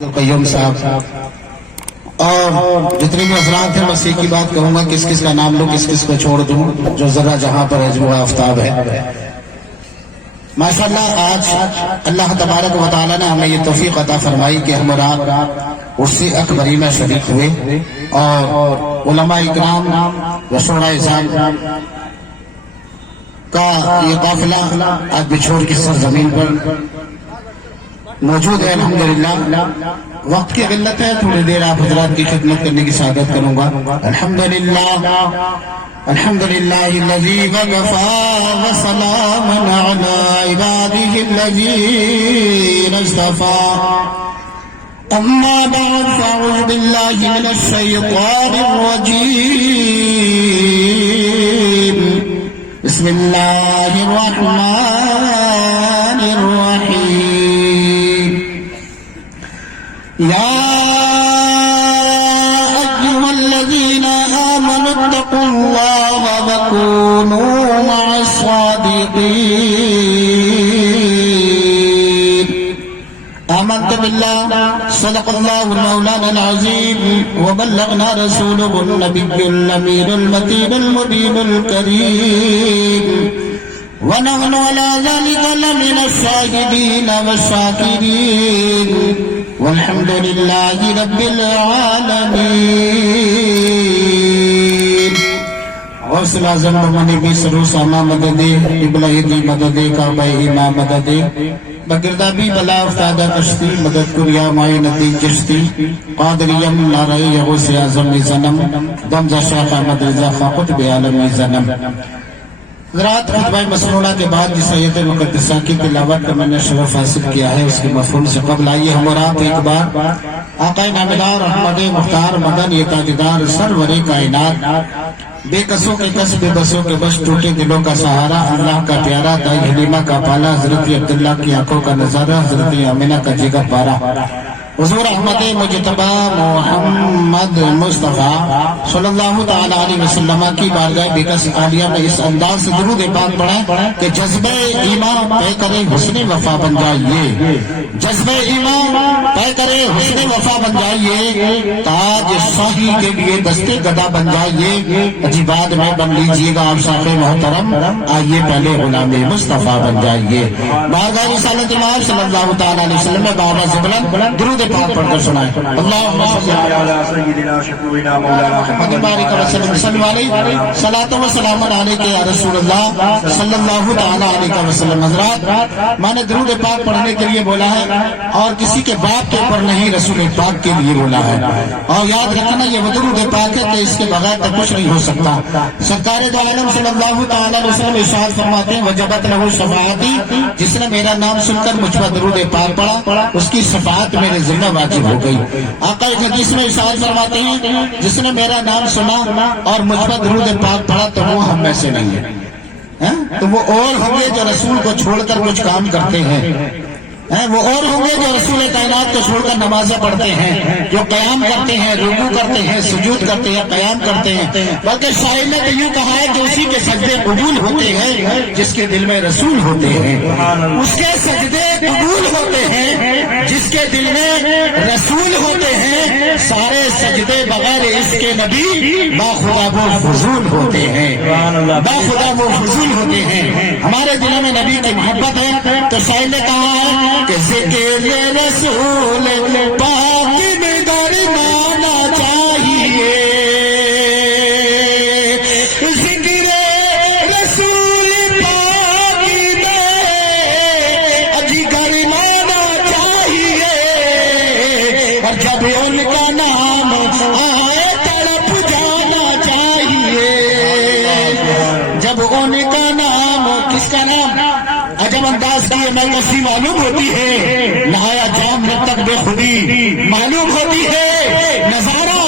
قیوم صاحب اور جتنے بھی حضرات ہیں بس ایک ہی بات کہوں گا، کس کس کا نام لوں کس کس کو چھوڑ دوں، جو ذرا جہاں پر ہے جو آفتاب ہے۔ ماشاءاللہ آج اللہ تبارک و تعالی نے ہمیں یہ توفیق عطا فرمائی کہ ہم اور آپ عرص اکبری میں شریک ہوئے اور علماء اکرام و شورا اعظام کا یہ قافلہ آج بچھوڑ کی سرزمین پر موجود ہے۔ الحمدللہ وقت کی قلت ہے، تھوڑی دیر آپ حضرات کی خدمت کرنے کی سعادت کروں گا۔ الحمدللہ الحمدللہ الذی وکفی وسلام علی عبادہ الذین اصطفی، اما بعد فاعوذ باللہ من الشیطان الرجیم، بسم اللہ الرحمن الرحیم۔ یا ایھا الذین آمنوا اتقوا اللہ وکونوا مع الصادقین۔ آمنت باللہ صدق اللہ مولانا العظیم وبلغنا رسولہ النبی الامین المتین المبین الکریم، ونحن على ذلك لمن الشاهدين والشاكرين والحمد لله رب العالمين۔ غوث العظم من بھی سرو ساما مدد ابلہی مدد کعبہ امام مدد بگردابی بلا افتادہ کشتی مدد کریا مائی ندی چشتی قادریم نارائی غوث اعظم زنم دمزہ شاہ احمد رضا خان قطب عالم زنم۔ حضرات خطبہ مسنونہ کے بعد جس آیت مقدسہ کی تلاوت کا میں نے شرف حاصل کیا ہے اس کے مفہوم سے قبل آئیے ہم اور آپ ایک بار آقا نامدار احمد مختار مدن یہ تاجدار سرور کائنات بے کسوں کے کس بے بسوں کے بس ٹوٹے دلوں کا سہارا اللہ کا پیارا دائی حلیمہ کا پالا حضرت عبداللہ کی آنکھوں کا نظارہ حضرت آمنہ کا جگر پارا حضور احمد مجتبی محمد مصطفیٰ صلی اللہ تعالی علیہ وسلم کی بارگاہ بیکس عالیہ میں اس انداز سے درود پاک پڑھیں کہ جذبہ ایمان پہ کرے حسن وفا بن جائیے، جذبہ ایمان پہ کرے حسن وفا بن جائیے، تاج شاہی کے لیے دستے گدا بن جائیے، اجی بعد میں بن لیجیے گا آپ صاحب محترم، آئیے پہلے غلام مصطفیٰ بن جائیے۔ بارگاہ رسالت امام صلی اللہ تعالی علیہ وسلم میں بابا زبلند درود پاک پڑھ کر سنائیں۔ اللہم صلی علی سیدنا شفیعنا مولانا محمد بارک وسلم صلی علیہ صلاۃ و سلام علیک یا رسول اللہ صلی اللہ تعالی علیہ وسلم۔ حضرات میں نے درود پاک پڑھنے کے لیے بولا ہے اور کسی کے باپ کے اوپر نہیں، رسول پاک کے لیے بولا ہے، اور یاد رکھنا یہ وہ درود پاک ہے کہ اس کے بغیر تو کچھ نہیں ہو سکتا۔ سرکار دو عالم صلی اللہ تعالی علیہ وسلم ارشاد فرماتے ہیں وجبت لہ شفاعتی، جس نے میرا نام سن کر مجھ پر درود پاک پڑھا اس کی شفاعت میرے ذمہ واجب ہو گئی۔ آقا ایک حدیث میں ارشاد فرماتے ہیں جس نے میرا نام سنا اور مجھ پر درود پاک پڑھا تو وہ ہم میں سے نہیں ہے، تو وہ اور ہوں گے جو رسول کو چھوڑ کر کچھ کام کرتے ہیں، وہ اور ہوں گے جو رسول کائنات کو چھوڑ کر نمازیں پڑھتے ہیں، جو قیام کرتے ہیں، رکوع کرتے ہیں، سجود کرتے ہیں، قیام کرتے ہیں، بلکہ شاعر نے تو یوں کہا ہے کہ اسی کے سجدے قبول ہوتے ہیں جس کے دل میں رسول ہوتے ہیں، اس کے سجدے قبول ہوتے ہیں جس کے دل میں رسول ہوتے ہیں، سارے سجدے بغیر اس کے نبی باخدا و فضول ہوتے ہیں، باخدا و فضول ہوتے ہیں۔ ہمارے دلوں میں نبی کی محبت ہے تو شاعر نے کہا ہے کہ ذکر رسول پاک میں درمانا چاہیے، ذکر رسول پاک میں اجی درمانا چاہیے، اور جب ان کا نام آئے تڑپ جانا چاہیے، جب ان کا نام کس کا نام عجب انداز کی میں کسی معلوم ہوتی ہے، نہایا جام میں تک بے خودی معلوم ہوتی ہے، نظارہ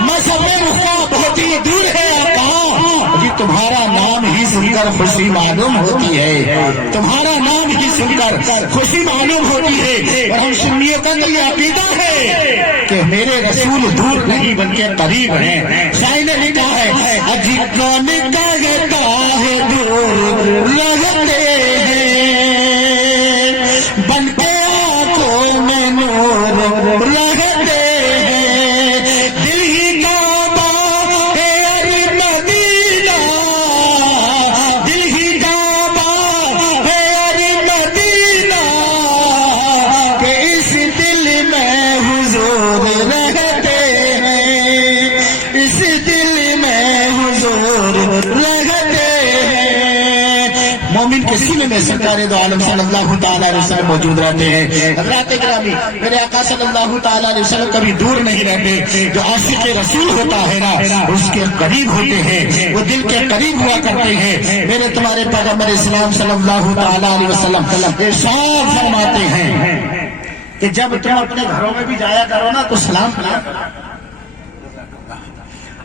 مذہب رخا بہت ہی دور ہے آقا، جی تمہارا نام ہی سن کر خوشی معلوم ہوتی ہے، تمہارا نام ہی سن کر خوشی معلوم ہوتی ہے۔ اور ہم سنیوں کا یہ عقیدہ ہے کہ میرے رسول دور نہیں بلکہ قریب ہیں۔ شاعر نے لکھا ہے اجی کون کہتا ہے دور لگتے ہیں بن کے آنکھوں میں نور میں سرکار دو عالم صلی اللہ تعالیٰ علیہ وسلم موجود رہتے ہیں۔ حضرات گرامی، میرے آقا صلی اللہ تعالیٰ علیہ وسلم کبھی دور نہیں رہتے۔ جو عاشق رسول ہوتا ہے نا، اس کے قریب ہوتے ہیں، وہ دل کے قریب ہوا کرتے ہیں۔ میرے تمہارے پیغمبر اسلام صلی اللہ تعالیٰ علیہ وسلم ارشاد فرماتے ہیں کہ جب تم اپنے گھروں میں بھی جایا کرو نا تو سلام کرو۔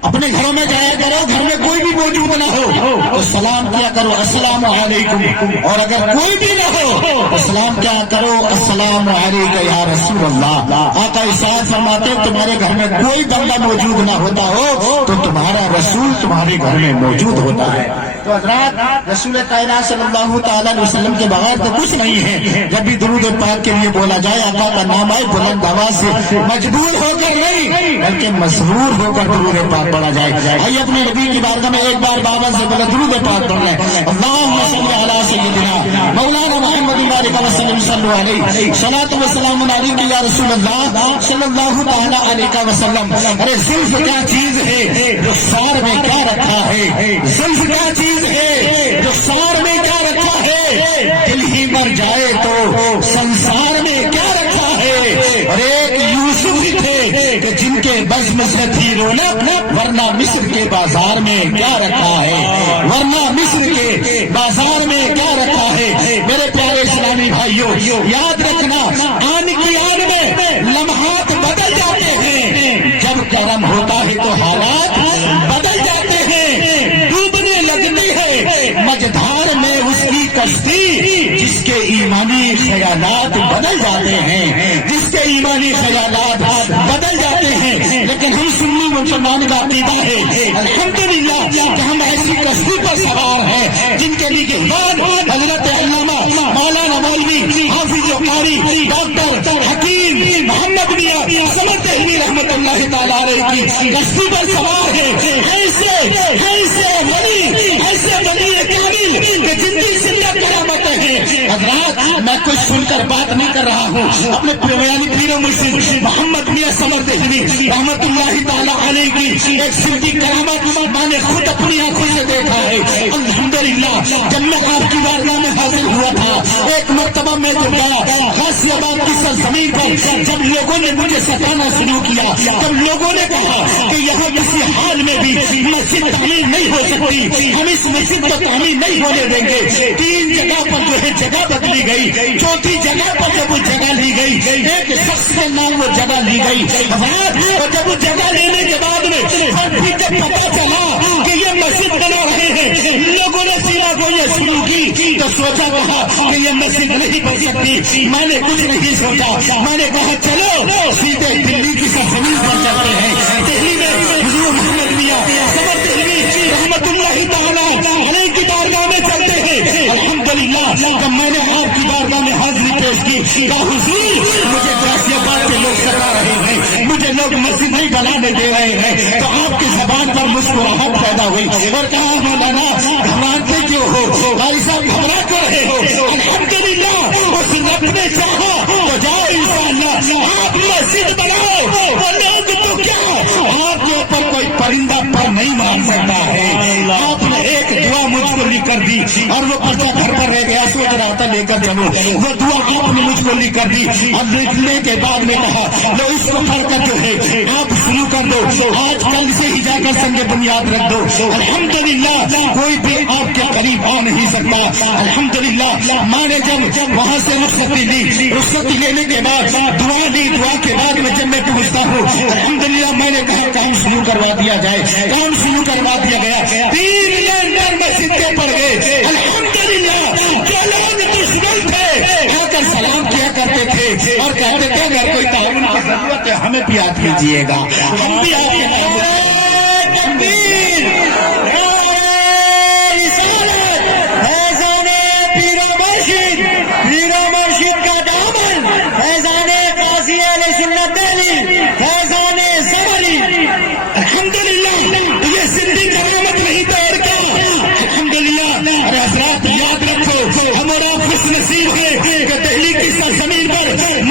اپنے گھروں میں جایا کرو، گھر میں کوئی بھی موجود نہ ہو تو سلام کیا کرو، السلام علیکم۔ اور اگر کوئی بھی نہ ہو تو سلام کیا کرو، السلام علیکم یا رسول اللہ۔ آقا ارشاد فرماتے ہیں تمہارے گھر میں کوئی بندہ موجود نہ ہوتا ہو تو تمہارا رسول تمہارے گھر میں موجود ہوتا ہے۔ تو حضرات، رسول کائنات صلی اللہ تعالیٰ علیہ وسلم کے بغیر تو کچھ نہیں ہے۔ جب بھی درود پاک کے لیے بولا جائے، آقا کا نام آئے، بلند آواز سے مجبور ہو کر نہیں بلکہ مسرور ہو کر درود پاک پڑھا جائے۔ آئیے اپنے نبی کی بارگاہ میں ایک بار بابا سے بولا درود پاک پڑھ لیں۔ اللہم صلی علی سیدنا مولانا محمد وعلیہ وسلم صلی علیہ صلاۃ و سلام علیک یا رسول اللہ صلی اللہ تعالی علیہ وسلم۔ ارے زلف کیا چیز ہے جو سار میں کیا رکھا ہے، زلف کیا چیز ہے جو سار میں کیا رکھا ہے، دل ہی مر جائے تو سنسار میں کیا رکھا ہے۔ اور ایک یوسف تھے کہ جن کے بزم سے تھی رونق، ورنہ مصر کے بازار میں کیا رکھا ہے، ورنہ مصر کے بازار میں کیا رکھا ہے۔ میرے پیارے اسلامی بھائیوں، یاد رکھنا آن کی آن میں لمحات بدل جاتے ہیں، جب کرم ہوتا ہے تو حالات بدل جاتے ہیں۔ ڈوبنے لگتی ہے مجدھار میں اس کی کشتی، جس کے ایمانی خیالات بدل جاتے ہیں، جس کے ایمانی خیالات بدل جاتے ہیں۔ لیکن ہم سنی مسلمان کا عقیدہ ہے الحمدللہ کہ ہم ایسی کشتی پر سوار ہیں جن کے لیے حضرت علامہ مولانا مولوی حافظ قاری ڈاکٹر حکیم محمد میاں سمر دہلوی رحمۃ اللہ تعالیٰ علیہ کی کشتی پر سوار ہے۔ ایسے ولی کامل کہ جن کی زندہ کرامتیں ہیں۔ حضرات، میں کچھ سن کر بات نہیں کر رہا ہوں، اپنے پیر و مرشد محمد میاں سمر دہلوی رحمۃ اللہ تعالیٰ علیہ کی ایک سندھی کرامت میں نے خود اپنی آنکھوں سے دیکھا ہے۔ الحمدللہ، جب میں آپ کی بارگاہ میں حاضر ہوا تھا، ایک مرتبہ میں جب گیا غازی آباد کی سرزمین پر، جب لوگوں نے مجھے ستانا شروع کیا، جب لوگوں نے کہا کہ یہاں کسی حال میں بھی مسجد تعمیر نہیں ہو سکتی، ہم اس مسجد کو تعمیر نہیں ہونے دیں گے، 3 جگہ پر جو ہے جگہ بدلی گئی، 4تھی جگہ پر جب وہ جگہ لی گئی، ایک شخص کے نام وہ جگہ لی گئی۔ اور جب وہ جگہ لینے کے بعد میں جب پتا چلا کہ یہ مسجد بنا رہے ہیں، لوگوں نے سیرا گوئی شروع کی تو سوچا کہا کہ یہ مسجد نہیں بن سکتی۔ میں نے کچھ نہیں سوچا، میں نے کہا چلو سیدھے دلی کی سرزمین پر چلتے ہیں۔ دہلی میں حضور محمد میاں سمر دہلوی رحمۃ اللہ تعالیٰ علیہ کی بارگاہ میں چلتے ہیں۔ الحمدللہ، جب میں نے آپ کی بارگاہ میں حاضری پیش کی، کہا حضور مجھے غازی آباد کے لوگ ستا رہے ہیں، مجھے لوگ مسجد نہیں بنانے دے رہے ہیں، تو آپ کی زبان پر مسکراہٹ پیدا ہوئی اور کہا مولانا گھبراتے کیوں ہو، بھائی صاحب گھبرا کیوں رہے ہو؟ الحمدللہ، اس رب نے چاہا تو جاؤ انشاءاللہ آپ مسجد بناؤ، وہ لوگ تو کیا آپ کے اوپر کوئی پرندہ پر نہیں مار سکتا ہے۔ آپ نے ایک دعا مجھ کو لکھ کر دی اور وہ پرچہ گھر پر رہ گیا، سوچ رہا تھا لے کر چلو، وہ دعا آپ نے مجھ کو لکھ کر دی اور لکھنے کے بعد میں کہا لو اس کو پڑھ کر جو ہے آپ شروع کر دو، آج کل سے ہی جا کر سنگ بنیاد رکھ دو۔ الحمدللہ، کوئی بھی آپ کے قریب آ نہیں سکتا۔ الحمدللہ، میں نے جب وہاں سے رخصتی لینے کے بعد دعا لی، دعا کے بعد میں جب میں پوچھتا ہوں الحمدللہ، میں نے کہا کام شروع کروا دیا جائے، کام شروع کروا دیا گیا، 3 لینڈر میں سکے پڑ گئے۔ الحمدللہ، جو لوگ دشمن تھے آ کر سلام کیا کرتے تھے اور کہتے تھے اگر کوئی تعاون کی ضرورت ہے ہمیں بھی یاد کیجیے گا، ہم بھی آپ کے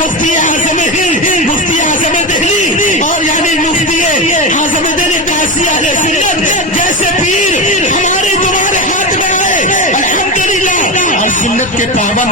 مفتی اعظم دہلی اور یعنی مفتی اعظم دہلی قاضی اہل سنت جیسے پیر ہمارے تمہارے ہاتھ میں آئے الحمدللہ، اور سنت